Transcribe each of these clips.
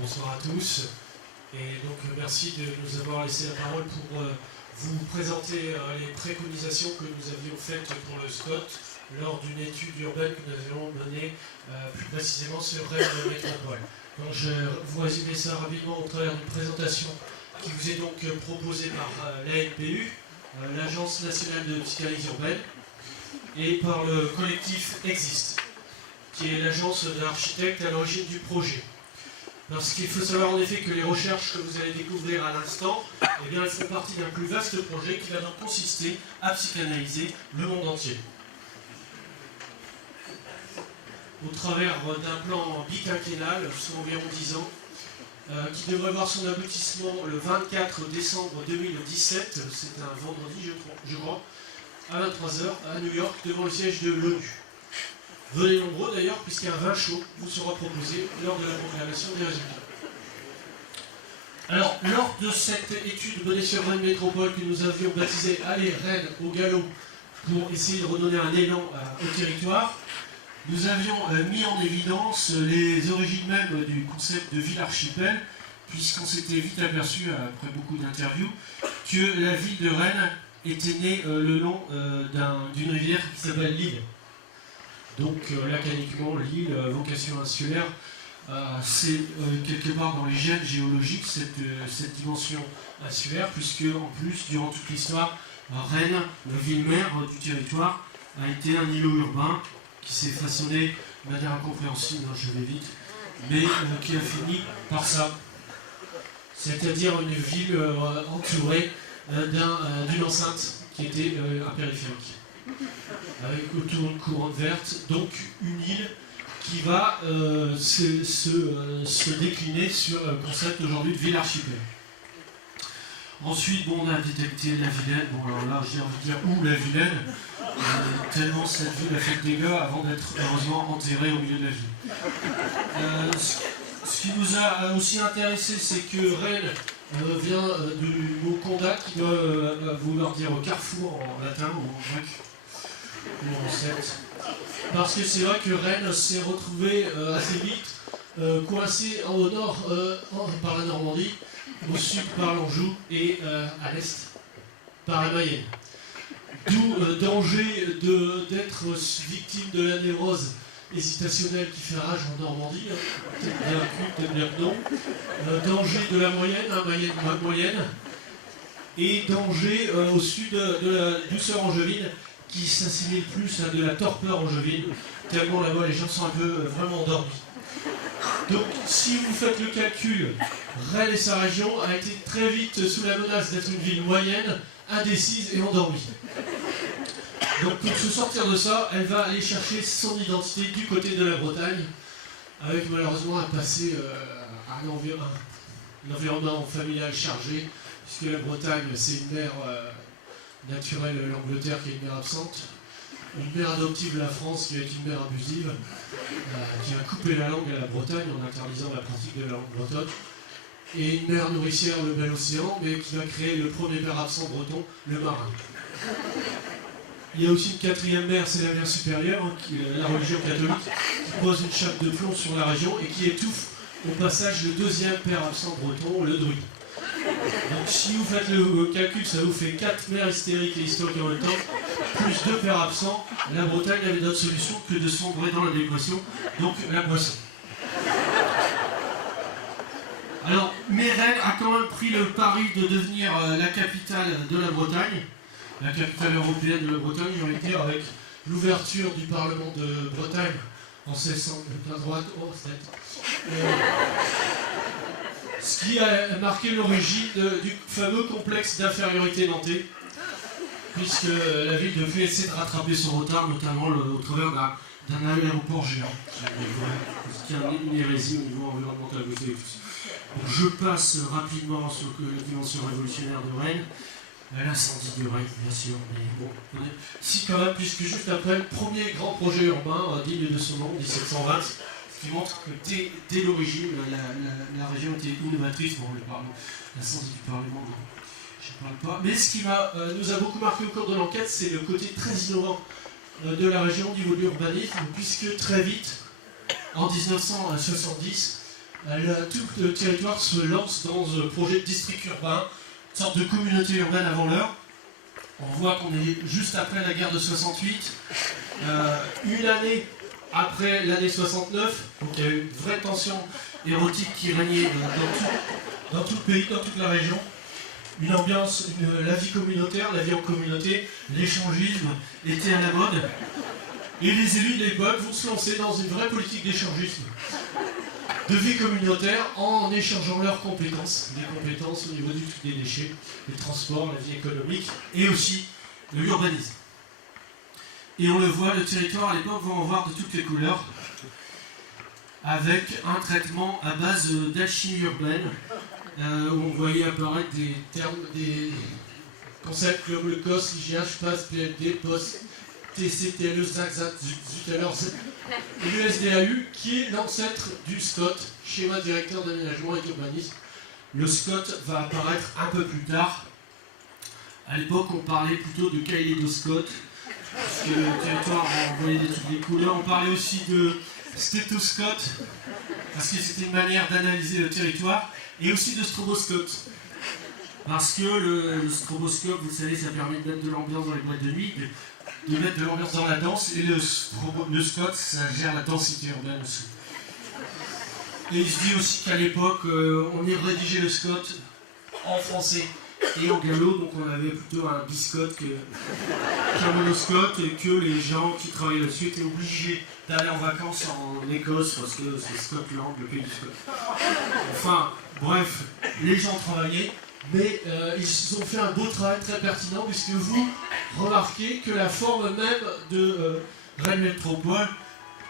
Bonsoir à tous. Et donc merci de nous avoir laissé la parole pour vous présenter les préconisations que nous avions faites pour le SCOT lors d'une étude urbaine que nous avions menée plus précisément sur Rennes Métropole. Donc je vous résume ça rapidement au travers d'une présentation qui vous est donc proposée par l'ANPU, l'Agence nationale de psychanalyse urbaine, et par le collectif Existe, qui est l'agence d'architectes à l'origine du projet. Parce qu'il faut savoir en effet que les recherches que vous allez découvrir à l'instant, eh bien, elles font partie d'un plus vaste projet qui va donc consister à psychanalyser le monde entier. Au travers d'un plan biquinquennal sur environ 10 ans, qui devrait voir son aboutissement le 24 décembre 2017, c'est un vendredi je crois, à 23h à New York, devant le siège de l'ONU. Venez nombreux d'ailleurs, puisqu'un vin chaud vous sera proposé lors de la proclamation des résultats. Alors, lors de cette étude menée sur Rennes Métropole que nous avions baptisée « Allez, Rennes au galop » pour essayer de redonner un élan au territoire, nous avions mis en évidence les origines mêmes du concept de ville archipel, puisqu'on s'était vite aperçu, après beaucoup d'interviews, que la ville de Rennes était née le long d'une rivière qui s'appelle l'Ille. Donc lacaniquement, l'île, vocation insulaire, c'est quelque part dans les gènes géologiques cette dimension insulaire, puisque en plus, durant toute l'histoire, Rennes, la ville-mère du territoire, a été un îlot urbain qui s'est façonné de manière incompréhensible, je vais vite, mais qui a fini par ça. C'est-à-dire une ville entourée d'une enceinte qui était un périphérique, avec autour une couronne verte, donc une île qui va se décliner sur le concept aujourd'hui de ville archipel. Ensuite, on a détecté la Vilaine. Bon, alors là, j'ai envie de dire où la Vilaine, tellement cette ville a fait de dégâts avant d'être heureusement enterrée au milieu de la ville. Ce qui nous a aussi intéressé, c'est que Rennes vient du mot conda, qui doit vouloir dire carrefour en latin ou en grec, ou en celte. Parce que c'est vrai que Rennes s'est retrouvé assez vite coincé au nord par la Normandie, au sud par l'Anjou et à l'est par la Mayenne. D'où danger d'être victime de la névrose hésitationnelle qui fait rage en Normandie, peut-être bien cul, peut-être bien que non. Danger de la moyenne, Mayenne moyenne, et danger au sud de la douceur angevine, qui s'assimile plus à de la torpeur angevine, tellement là-bas les gens sont un peu vraiment endormis. Donc si vous faites le calcul, Rennes et sa région a été très vite sous la menace d'être une ville moyenne, indécise et endormie. Donc pour se sortir de ça, elle va aller chercher son identité du côté de la Bretagne, avec malheureusement un passé, un environnement familial chargé, puisque la Bretagne c'est une mère naturelle, l'Angleterre qui est une mère absente, une mère adoptive la France qui est une mère abusive, qui a coupé la langue à la Bretagne en interdisant la pratique de la langue bretonne, et une mère nourricière, le bel océan, mais qui va créer le premier père absent breton, le marin. Il y a aussi une quatrième mère, c'est la mère supérieure, qui est la religion catholique, qui pose une chape de plomb sur la région et qui étouffe au passage le deuxième père absent breton, le druide. Donc si vous faites le calcul, ça vous fait 4 mères hystériques et historiques en même temps, plus 2 pères absents. La Bretagne avait d'autres solutions que de sombrer dans la dépression, donc la boisson. Alors, Rennes a quand même pris le pari de devenir la capitale de la Bretagne, la capitale européenne de la Bretagne, j'ai envie de dire, avec l'ouverture du Parlement de Bretagne en 1600, de droite, ce qui a marqué l'origine du fameux complexe d'infériorité nantais, puisque la ville devait essayer de rattraper son retard, notamment au travers d'un aéroport géant, ce qui est une hérésie au niveau environnemental. Donc je passe rapidement sur la dimension révolutionnaire de Rennes, l'incendie de Rennes, bien sûr, mais bon, si quand même, puisque juste après, le premier grand projet urbain, digne de son nom, 1720, qui montre que dès l'origine, la région était innovatrice. Bon, l'incendie du Parlement, non, je ne parle pas. Mais ce qui nous a beaucoup marqué au cours de l'enquête, c'est le côté très innovant de la région au niveau de l'urbanisme, puisque très vite, en 1970, tout le territoire se lance dans un projet de district urbain, une sorte de communauté urbaine avant l'heure. On voit qu'on est juste après la guerre de 68, une année après l'année 69, donc il y a eu une vraie tension érotique qui régnait dans tout le pays, dans toute la région. Une ambiance, la vie communautaire, la vie en communauté, l'échangisme était à la mode. Et les élus de l'époque vont se lancer dans une vraie politique d'échangisme, de vie communautaire, en échangeant leurs compétences, des compétences au niveau des déchets, des transports, la vie économique, et aussi l'urbanisme. Et on le voit, le territoire à l'époque va en voir de toutes les couleurs, avec un traitement à base d'alchimie urbaine, où on voyait apparaître des termes, des concepts comme le COS, IGH, PAS, PLD, POS, TC, TLE, ZAC, ZAC, ZUT, l'USDAU, qui est l'ancêtre du SCOT, schéma directeur d'aménagement et d'urbanisme. Le SCOT va apparaître un peu plus tard. À l'époque, on parlait plutôt de kaléidoscope, parce que le territoire envoyait de toutes les couleurs. On parlait aussi de stéthoscope, parce que c'était une manière d'analyser le territoire, et aussi de stroboscope. Parce que le stroboscope, vous savez, ça permet de mettre de l'ambiance dans les boîtes de nuit, de mettre de l'ambiance dans la danse, et le SCOT, ça gère la densité urbaine aussi. Et il se dit aussi qu'à l'époque, on y rédigeait le SCOT en français et en gallo, donc on avait plutôt un biscotte qu'un monoscote, et que les gens qui travaillaient là-dessus étaient obligés d'aller en vacances en Écosse, parce que c'est Scotland, le pays du Scott. Enfin, bref, les gens travaillaient, mais ils ont fait un beau travail très pertinent, puisque vous remarquez que la forme même de Rennes Métropole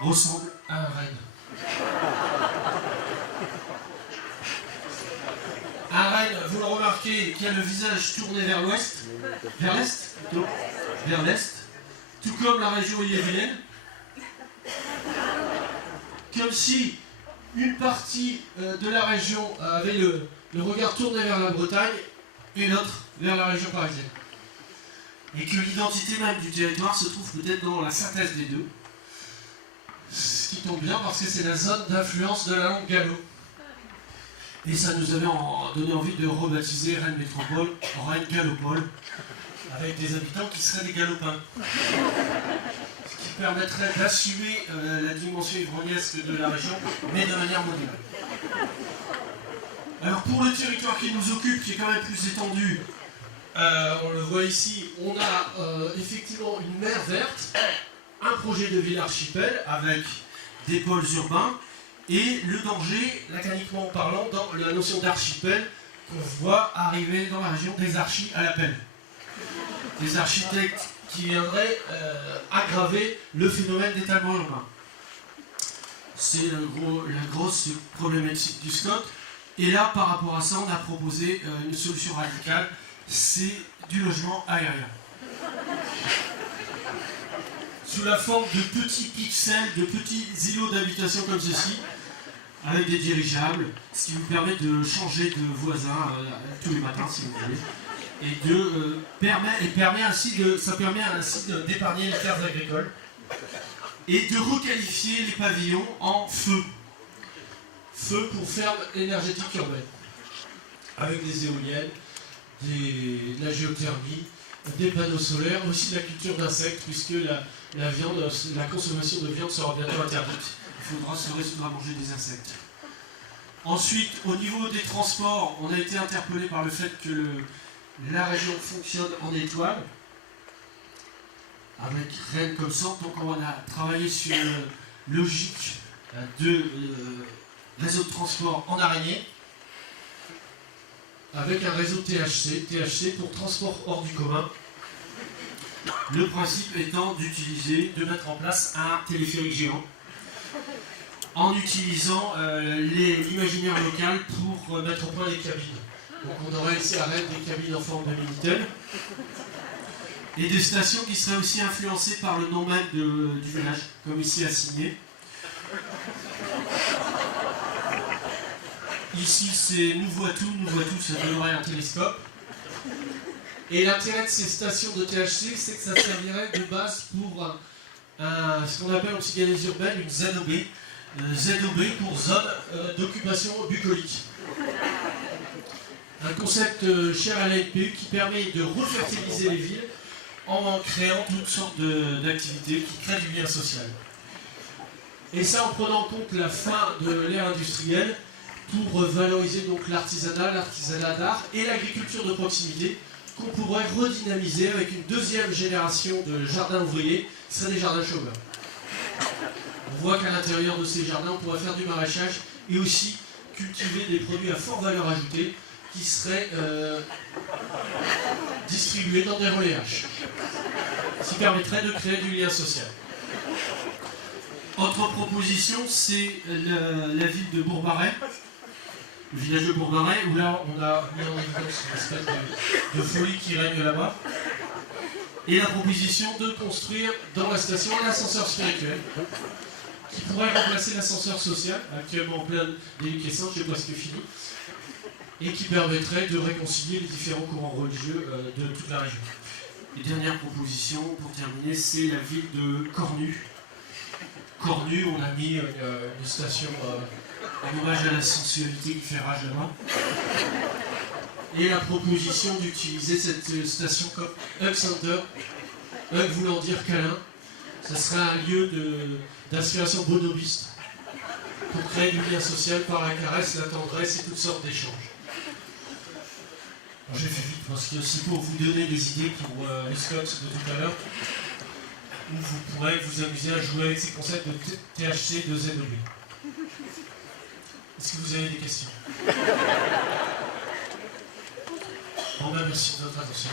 ressemble à un renne. Un renne, vous le remarquez, qui a le visage tourné vers l'ouest, vers l'est plutôt, vers l'est, tout comme la région ille-et-vilaine, comme si une partie de la région avait le regard tourné vers la Bretagne et l'autre vers la région parisienne. Et que l'identité même du territoire se trouve peut-être dans la synthèse des deux. Ce qui tombe bien parce que c'est la zone d'influence de la langue gallo. Et ça nous avait donné envie de rebaptiser Rennes Métropole en Rennes Gallopole, avec des habitants qui seraient des galopins. Ce qui permettrait d'assumer la dimension ivrognesque de la région, mais de manière moderne. Alors pour le territoire qui nous occupe, qui est quand même plus étendu, on le voit ici, on a effectivement une mer verte, un projet de ville archipel avec des pôles urbains, et le danger, lacaniquement parlant, dans la notion d'archipel qu'on voit arriver dans la région des archis à la pelle. Des architectes qui viendraient aggraver le phénomène d'étalement urbain. C'est la grosse problématique du SCOT. Et là, par rapport à ça, on a proposé une solution radicale, c'est du logement aérien. Sous la forme de petits pixels, de petits îlots d'habitation comme ceci, avec des dirigeables, ce qui vous permet de changer de voisin tous les matins si vous voulez, et ça permet ainsi d'épargner les terres agricoles et de requalifier les pavillons en feux. Feux pour fermes énergétiques urbaines, avec des éoliennes, de la géothermie, des panneaux solaires, aussi de la culture d'insectes, puisque la consommation de viande sera bientôt interdite. Il faudra se résoudre à manger des insectes. Ensuite, au niveau des transports, on a été interpellé par le fait que la région fonctionne en étoile, avec Rennes comme centre. Donc on a travaillé sur une logique de réseau de transport en araignée, avec un réseau THC pour transport hors du commun. Le principe étant de mettre en place un téléphérique géant, en utilisant l'imaginaire local pour mettre au point des cabines. Donc on aurait ici à Rennes des cabines en forme de Minitel, et des stations qui seraient aussi influencées par le nom même du village, comme ici à Signé. Ici c'est nous voit tout, ça donnerait un télescope. Et l'intérêt de ces stations de THC, c'est que ça servirait de base pour ce qu'on appelle en psychanalyse urbaine une ZOB, ZOB pour zone d'occupation bucolique. Un concept cher à la LPU qui permet de refertiliser les villes en créant toutes sortes d'activités qui créent du lien social. Et ça en prenant en compte la fin de l'ère industrielle pour valoriser donc l'artisanat d'art et l'agriculture de proximité qu'on pourrait redynamiser avec une deuxième génération de jardins ouvriers qui seraient des jardins chômeurs. On voit qu'à l'intérieur de ces jardins, on pourrait faire du maraîchage et aussi cultiver des produits à forte valeur ajoutée qui seraient distribués dans des relais H, ce qui permettrait de créer du lien social. Autre proposition, c'est la ville de Bourg-Barret, le village de Bourg-Barret, où là on a mis en évidence une espèce de folie qui règne là-bas. Et la proposition de construire dans la station un ascenseur spirituel qui pourrait remplacer l'ascenseur social, actuellement en pleine déliquescence, j'ai presque fini, et qui permettrait de réconcilier les différents courants religieux de toute la région. Et dernière proposition, pour terminer, c'est la ville de Cornu. Cornu, on a mis une station en hommage à la sensualité qui fait rage là-bas. Et la proposition d'utiliser cette station comme Hug Center, Hug voulant dire câlin, ce serait un lieu d'inspiration bonobiste pour créer du lien social par la caresse, la tendresse et toutes sortes d'échanges. J'ai fait vite parce que c'est pour vous donner des idées pour les Scots de tout à l'heure, où vous pourrez vous amuser à jouer avec ces concepts de THC, de ZOB. Est-ce que vous avez des questions? Bon ben merci de votre attention.